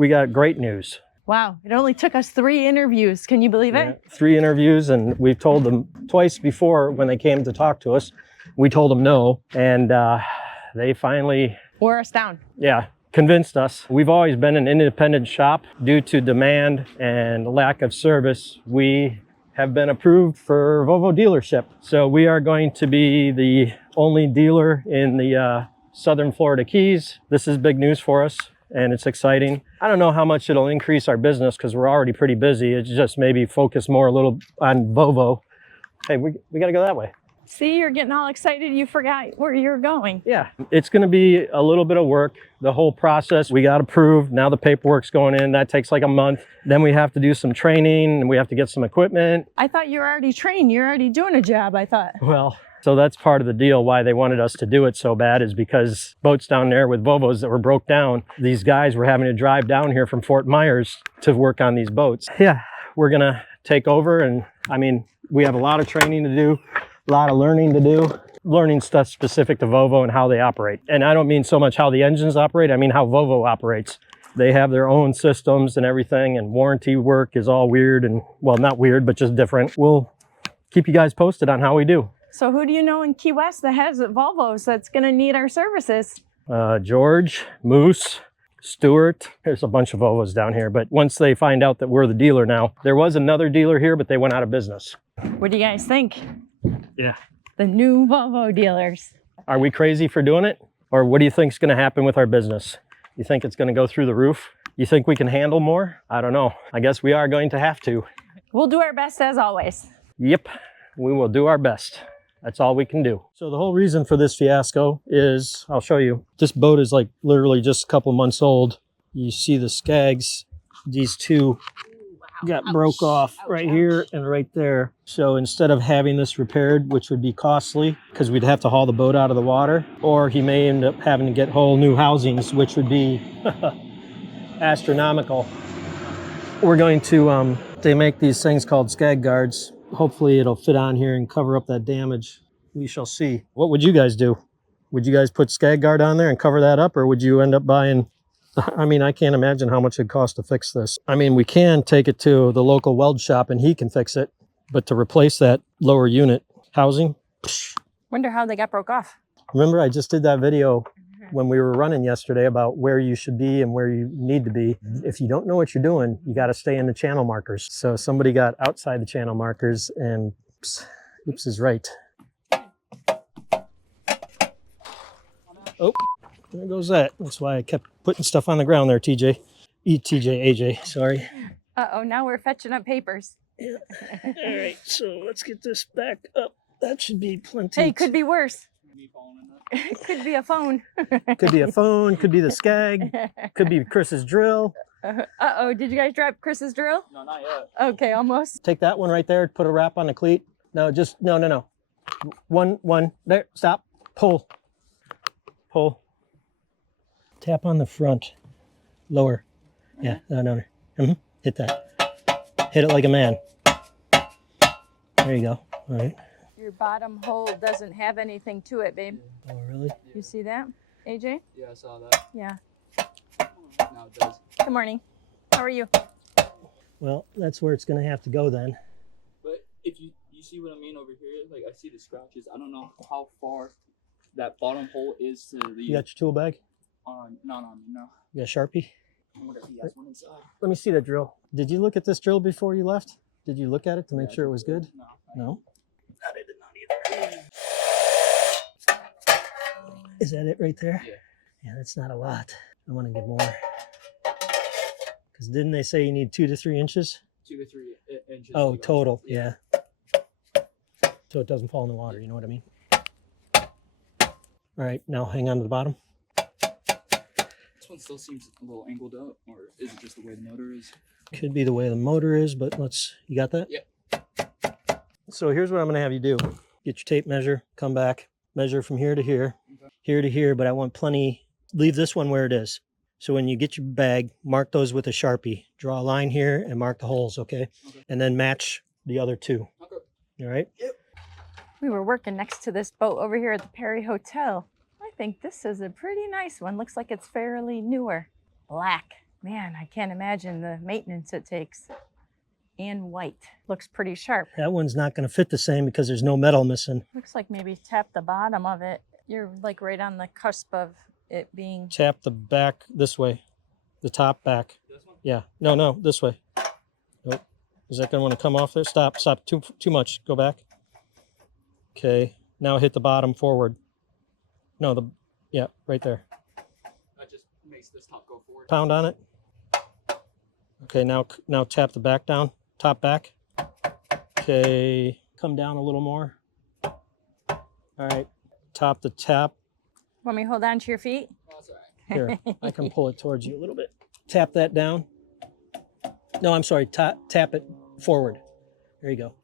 we got great news. Wow, it only took us 3 interviews. Can you believe it? 3 interviews, and we've told them twice before when they came to talk to us. We told them no, and they finally Wore us down. Yeah, convinced us. We've always been an independent shop. Due to demand and lack of service, we have been approved for Volvo dealership. So we are going to be the only dealer in the Southern Florida Keys. This is big news for us, and it's exciting. I don't know how much it'll increase our business because we're already pretty busy. It's just maybe focus more a little on Volvo. Hey, we got to go that way. See, you're getting all excited. You forgot where you're going. Yeah, it's going to be a little bit of work. The whole process, we got approved. Now the paperwork's going in. That takes like a month. Then we have to do some training and we have to get some equipment. I thought you were already trained. You're already doing a job, I thought. Well, so that's part of the deal. Why they wanted us to do it so bad is because boats down there with Volvos that were broke down, these guys were having to drive down here from Fort Myers to work on these boats. Yeah, we're going to take over. And I mean, we have a lot of training to do. A lot of learning to do, learning stuff specific to Volvo and how they operate. And I don't mean so much how the engines operate, I mean how Volvo operates. They have their own systems and everything, and warranty work is all weird and, well, not weird, but just different. We'll keep you guys posted on how we do. So who do you know in Key West that has Volvos that's going to need our services? George, Moose, Stewart. There's a bunch of Volvos down here, but once they find out that we're the dealer now, there was another dealer here, but they went out of business. What do you guys think? Yeah. The new Volvo dealers. Are we crazy for doing it? Or what do you think is going to happen with our business? You think it's going to go through the roof? You think we can handle more? I don't know. I guess we are going to have to. We'll do our best as always. Yep, we will do our best. That's all we can do. So the whole reason for this Fiasco is, I'll show you. This boat is like literally just a couple months old. You see the skags, these two got broke off right here and right there. So instead of having this repaired, which would be costly because we'd have to haul the boat out of the water, or he may end up having to get whole new housings, which would be astronomical. We're going to, they make these things called skag guards. Hopefully it'll fit on here and cover up that damage. We shall see. What would you guys do? Would you guys put skag guard on there and cover that up, or would you end up buying? I mean, I can't imagine how much it'd cost to fix this. I mean, we can take it to the local weld shop and he can fix it, but to replace that lower unit housing. Wonder how they got broke off. Remember, I just did that video when we were running yesterday about where you should be and where you need to be. If you don't know what you're doing, you got to stay in the channel markers. So somebody got outside the channel markers and oops is right. Oh. There goes that. That's why I kept putting stuff on the ground there, TJ. AJ, sorry. Uh-oh, now we're fetching up papers. Yeah. All right, so let's get this back up. That should be plenty. Hey, could be worse. Could be a phone. Could be a phone, could be the skag, could be Chris's drill. Uh-oh, did you guys drop Chris's drill? No, not yet. Okay, almost. Take that one right there, put a wrap on the cleat. No, just, no. One, there, stop, pull. Tap on the front, lower. Yeah, no. Hit that. Hit it like a man. There you go. All right. Your bottom hole doesn't have anything to it, babe. Oh, really? You see that, AJ? Yeah, I saw that. Yeah. Now it does. Good morning. How are you? Well, that's where it's going to have to go then. But if you see what I mean over here, like I see the scratches. I don't know how far that bottom hole is to the... You got your tool bag? No. You got a Sharpie? I wonder if he has one inside. Let me see that drill. Did you look at this drill before you left? Did you look at it to make sure it was good? No? That I did not either. Is that it right there? Yeah. Yeah, that's not a lot. I want to get more. Because didn't they say you need 2 to 3 inches? 2 to 3 inches. Oh, total, yeah. So it doesn't fall in the water, you know what I mean? All right, now hang on to the bottom. This one still seems a little angled up, or is it just the way the motor is? Could be the way the motor is, but you got that? Yep. So here's what I'm gonna have you do. Get your tape measure, come back, measure from here to here, here to here, but I want plenty, leave this one where it is. So when you get your bag, mark those with a Sharpie. Draw a line here and mark the holes, okay? And then match the other 2. Okay. All right? Yep. We were working next to this boat over here at the Perry Hotel. I think this is a pretty nice one. Looks like it's fairly newer. Black. Man, I can't imagine the maintenance it takes. And white. Looks pretty sharp. That one's not going to fit the same because there's no metal missing. Looks like maybe tap the bottom of it. You're like right on the cusp of it being... Tap the back this way. The top back. This one? Yeah. No, this way. Nope. Is that going to want to come off there? Stop. Too much. Go back. Okay. Now hit the bottom forward. No, yeah, right there. That just makes this top go forward. Pound on it. Okay, now tap the back down. Top back. Okay, come down a little more. All right, top the tap. Want me to hold on to your feet? Oh, that's all right. Here, I can pull it towards you a little bit. Tap that down. No, I'm sorry, tap it forward. There you go.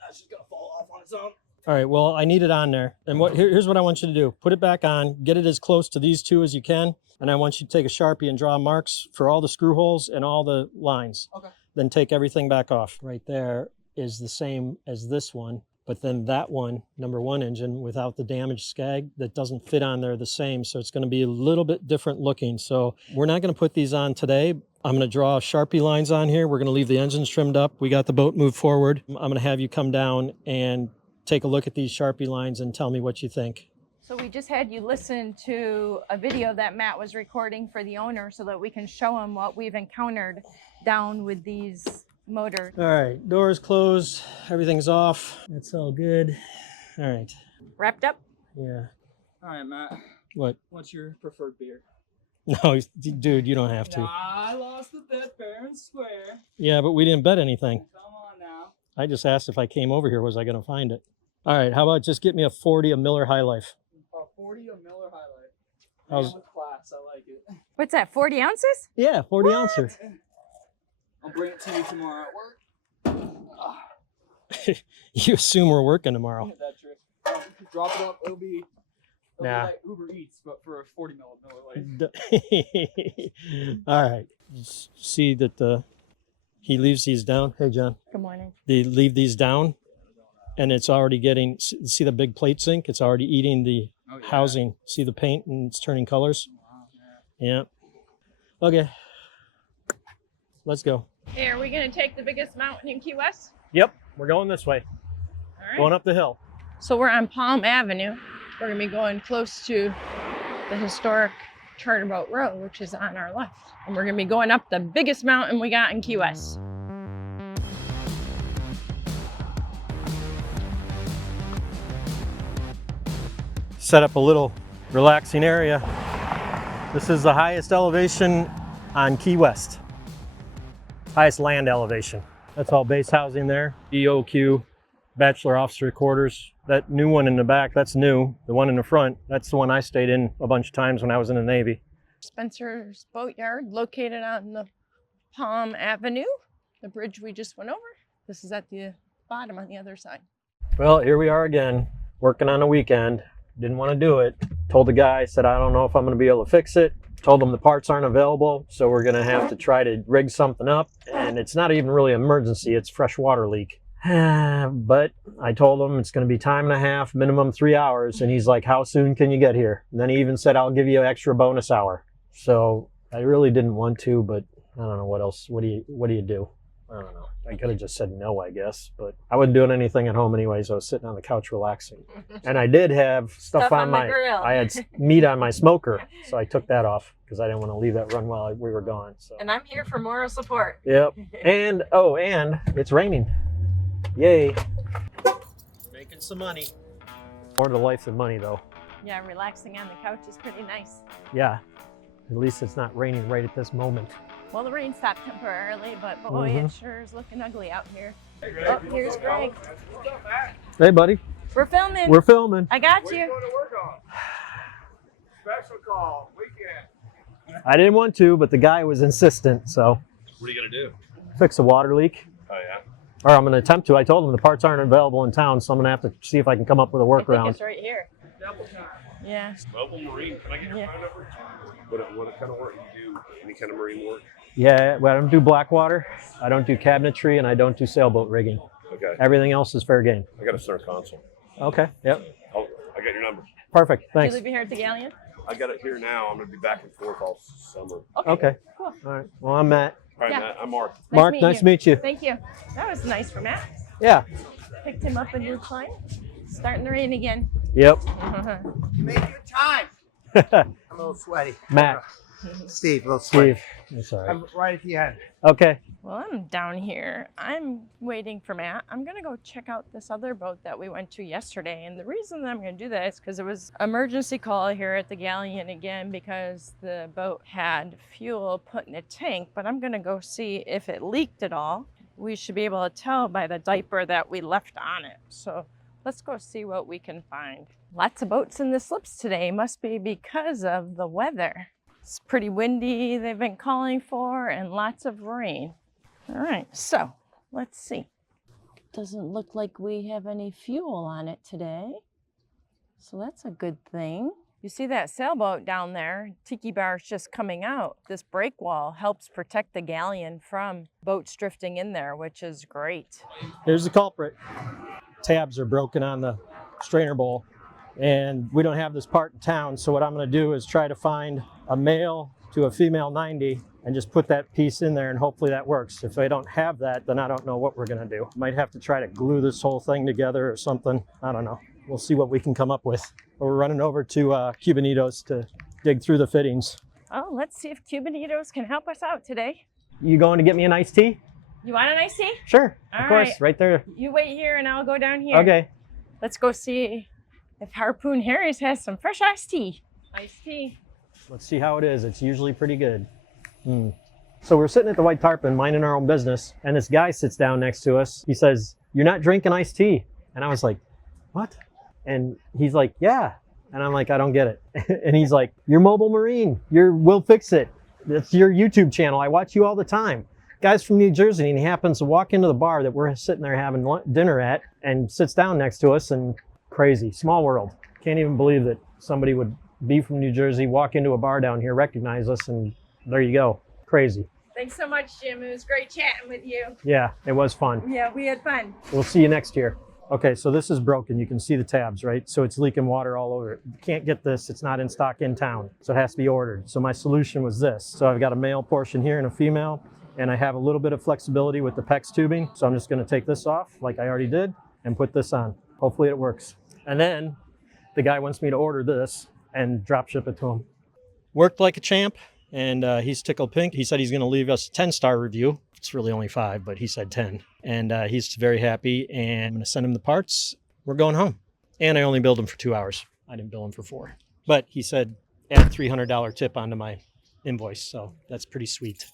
That's just gonna fall off on its own. All right, well, I need it on there. And here's what I want you to do. Put it back on, get it as close to these two as you can, and I want you to take a Sharpie and draw marks for all the screw holes and all the lines. Okay. Then take everything back off. Right there is the same as this one, but then that one, number 1 engine, without the damaged skag, that doesn't fit on there the same, so it's going to be a little bit different looking. So we're not going to put these on today. I'm going to draw Sharpie lines on here. We're going to leave the engines trimmed up. We got the boat moved forward. I'm going to have you come down and take a look at these Sharpie lines and tell me what you think. So we just had you listen to a video that Matt was recording for the owner so that we can show him what we've encountered down with these motors. All right, doors closed, everything's off. That's all good. All right. Wrapped up? Yeah. All right, Matt. What? What's your preferred beer? No, dude, you don't have to. I lost the bet fair and square. Yeah, but we didn't bet anything. Come on now. I just asked if I came over here, was I going to find it? All right, how about just get me a 40, a Miller High Life. A 40, a Miller Highlight. How's- With class, I like it. What's that, 40 ounces? Yeah, 40 ouncer. I'll bring it to you tomorrow at work. You assume we're working tomorrow. That trick. Drop it up. It'll be Nah. like Uber Eats, but for a 40 Miller Light. All right. Just see that he leaves these down. Hey, John. Good morning. They leave these down, and it's already getting, see the big plate sink? It's already eating the housing. See the paint and it's turning colors? Wow, Yeah. Okay. Let's go. Hey, are we going to take the biggest mountain in Key West? Yep, we're going this way. All right. Going up the hill. So we're on Palm Avenue. We're going to be going close to the historic Charterboat Road, which is on our left. And we're going to be going up the biggest mountain we got in Key West. Set up a little relaxing area. This is the highest elevation on Key West. Highest land elevation. That's all base housing there. EOQ, Bachelor Officer Quarters. That new one in the back, that's new. The one in the front, that's the one I stayed in a bunch of times when I was in the Navy. Spencer's Boatyard, located on the Palm Avenue, the bridge we just went over. This is at the bottom on the other side. Well, here we are again, working on a weekend. Didn't want to do it. Told the guy, said, I don't know if I'm going to be able to fix it. Told him the parts aren't available, so we're going to have to try to rig something up. And it's not even really an emergency, it's fresh water leak. But I told him it's going to be time and a half, minimum 3 hours. And he's like, how soon can you get here? And then he even said, I'll give you an extra bonus hour. So I really didn't want to, but I don't know what else. What do you do? I don't know. I could have just said no, I guess, but I wasn't doing anything at home anyways. I was sitting on the couch relaxing. And I did have stuff on my grill. I had meat on my smoker, so I took that off because I didn't want to leave that run while we were gone. So. And I'm here for moral support. Yep. And it's raining. Yay. Making some money. More to life than money, though. Yeah, relaxing on the couch is pretty nice. Yeah. At least it's not raining right at this moment. Well, the rain stopped temporarily, but boy, it sure is looking ugly out here. Oh, here's Greg. Hey, buddy. We're filming. We're filming. I got What are you. you going to work on? Special call, weekend. I didn't want to, but the guy was insistent, so. What are you going to do? Fix a water leak. Oh, yeah? Or I'm going to attempt to. I told him the parts aren't available in town, so I'm going to have to see if I can come up with a I think workaround. it's right here. Yeah. Mobile Marine. Can I get your phone number? What kind of work do you do? Any kind of marine work? Yeah, well, I don't do blackwater, I don't do cabinetry, and I don't do sailboat rigging. Okay. Everything else is fair game. I got a center console. Okay, yep. I got your number. Perfect, Do you thanks. leave it here at the Galleon? I got it here now. I'm gonna be back and forth all summer. Okay. Cool. All right. Well, I'm Matt. All right, Yeah. Matt. I'm Mark. Mark, nice to meet you. Thank you. That was nice for Matt. Yeah. Picked him up a new client. Starting to rain again. Yep. You made good time. I'm a little sweaty. Matt. Steve, a little sweaty. Steve. I'm sorry. I'm right at the end. Okay. Well, I'm down here. I'm waiting for Matt. I'm gonna go check out this other boat that we went to yesterday. And the reason that I'm gonna do that is because it was emergency call here at the Galleon again because the boat had fuel put in a tank, but I'm gonna go see if it leaked at all. We should be able to tell by the diaper that we left on it. So let's go see what we can find. Lots of boats in the slips today. Must be because of the weather. It's pretty windy, they've been calling for, and lots of rain. All right, so let's see. Doesn't look like we have any fuel on it today. So that's a good thing. You see that sailboat down there? Tiki bar's just coming out. This break wall helps protect the Galleon from boats drifting in there, which is great. Here's the culprit. Tabs are broken on the strainer bowl, and we don't have this part in town. So what I'm going to do is try to find a male to a female 90 and just put that piece in there, and hopefully that works. If I don't have that, then I don't know what we're going to do. Might have to try to glue this whole thing together or something. I don't know. We'll see what we can come up with. But we're running over to Cubanitos to dig through the fittings. Oh, let's see if Cubanitos can help us out today. You going to get me an iced tea? You want an iced tea? Sure, All of course, right there. You wait here and I'll go down here. Okay. Let's go see if Harpoon Harry's has some fresh iced tea. Iced tea. Let's see how it is. It's usually pretty good. So we're sitting at the White Tarpon minding our own business, and this guy sits down next to us. He says, "You're not drinking iced tea." And I was like, "What?" And he's like, "Yeah." And I'm like, "I don't get it." And he's like, "You're Mobile Marine. We'll Fix It. That's your YouTube channel. I watch you all the time." Guy's from New Jersey, and he happens to walk into the bar that we're sitting there having dinner at and sits down next to us, and crazy. Small world. Can't even believe that somebody would be from New Jersey, walk into a bar down here, recognize us, and there you go. Crazy. Thanks so much, Jim. It was great chatting with you. Yeah, it was fun. Yeah, we had fun. We'll see you next year. Okay, so this is broken. You can see the tabs, right? So it's leaking water all over it. You can't get this. It's not in stock in town, so it has to be ordered. So my solution was this. So I've got a male portion here and a female, and I have a little bit of flexibility with the PEX tubing. So I'm just going to take this off like I already did and put this on. Hopefully it works. And then the guy wants me to order this and drop ship it to him. Worked like a champ, and he's tickled pink. He said he's going to leave us a 10-star review. It's really only 5, but he said 10. And he's very happy, and I'm going to send him the parts. We're going home. And I only billed him for 2 hours. I didn't bill him for 4. But he said add $300 tip onto my invoice, so that's pretty sweet.